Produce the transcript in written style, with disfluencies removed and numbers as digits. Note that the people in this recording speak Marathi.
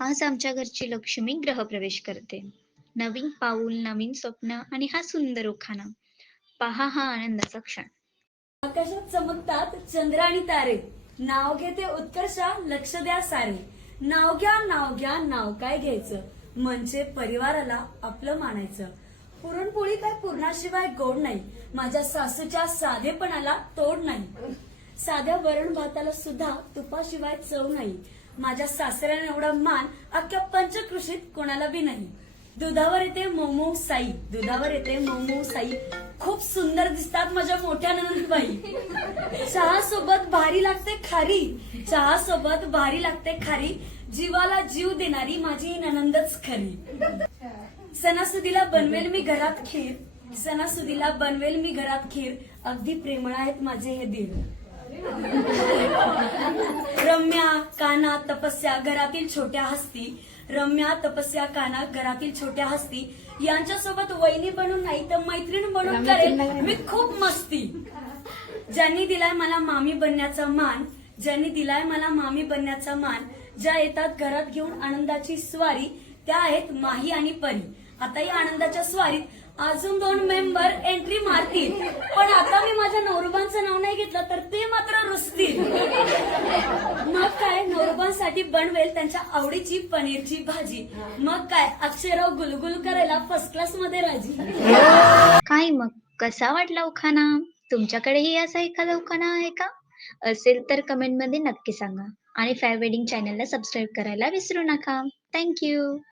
आज आमच्या घरची लक्ष्मी ग्रहप्रवेश करते. नवीन पाऊल, नवीन स्वप्न आणि हा सुंदर उखाणा. पहा हा आनंदाचा क्षण. आकाशात चमकतात चंद्र आणि तारे. नाव घेते उत्कर्षा, लक्ष द्या सारे. नाव घ्या, नाव घ्या, नाव काय घ्यायचं. म्हणजे परिवाराला आपलं मानायचं. पुरणपोळी काय पुरणाशिवाय गोड नाही. माझ्या सासूच्या साधेपणाला तोड नाही. साध्या वरण भाताला सुद्धा तुपाशिवाय चव नाही. माझ्या सासऱ्याने एवढा मान अख्ख्या पंचकृषीत कोणाला बी नाही. दुधावर येते मऊ साई, दुधावर येते मऊ साई. खूप सुंदर दिसतात माझ्या मोठ्या ननंदबाई. चहा सोबत भारी लागते खारी, चहा सोबत भारी लागते खारी. जीवाला जीव देणारी माझी ननंदच खरी. सणासुदीला बनवेल मी घरात खीर, सणासुदीला बनवेल मी घरात खीर. अगदी प्रेमळ आहेत माझे हे दीर. रम्या, काना, तपस्या घरातील छोट्या हस्ती. रम्या, तपस्या, काना घरातील छोट्या हस्ती. यांच्यासोबत वहिनी बनून नाही तर मैत्रीण बनून करेल मी खूप मस्ती. ज्यांनी दिलाय मला मामी बनण्याचा मान, ज्यांनी दिलाय मला मामी बनण्याचा मान. ज्या येतात घरात घेऊन आनंदाची स्वारी, त्या आहेत माही आणि परी. आता या आनंदाच्या स्वारीत अजून 2 मेंबर एंट्री मारतील. पण आता मी माझ्या नवरोबांचं नाव नाही घेतलं तर ते मात्र रुसतील. मग काय नवरोबांसाठी बनवेल त्यांच्या आवडीची पनीरची भाजी. मग काय अक्षयराव गुलगुल करायला फर्स्ट क्लास मध्ये राजी. काय मग कसा वाटला उखाणा? तुमच्याकडेही असा एखादा उखाणा आहे का? असेल तर कमेंटमध्ये नक्की सांगा आणि फेअर वेडिंग चॅनलला सबस्क्राईब करायला विसरू नका. थँक्यू.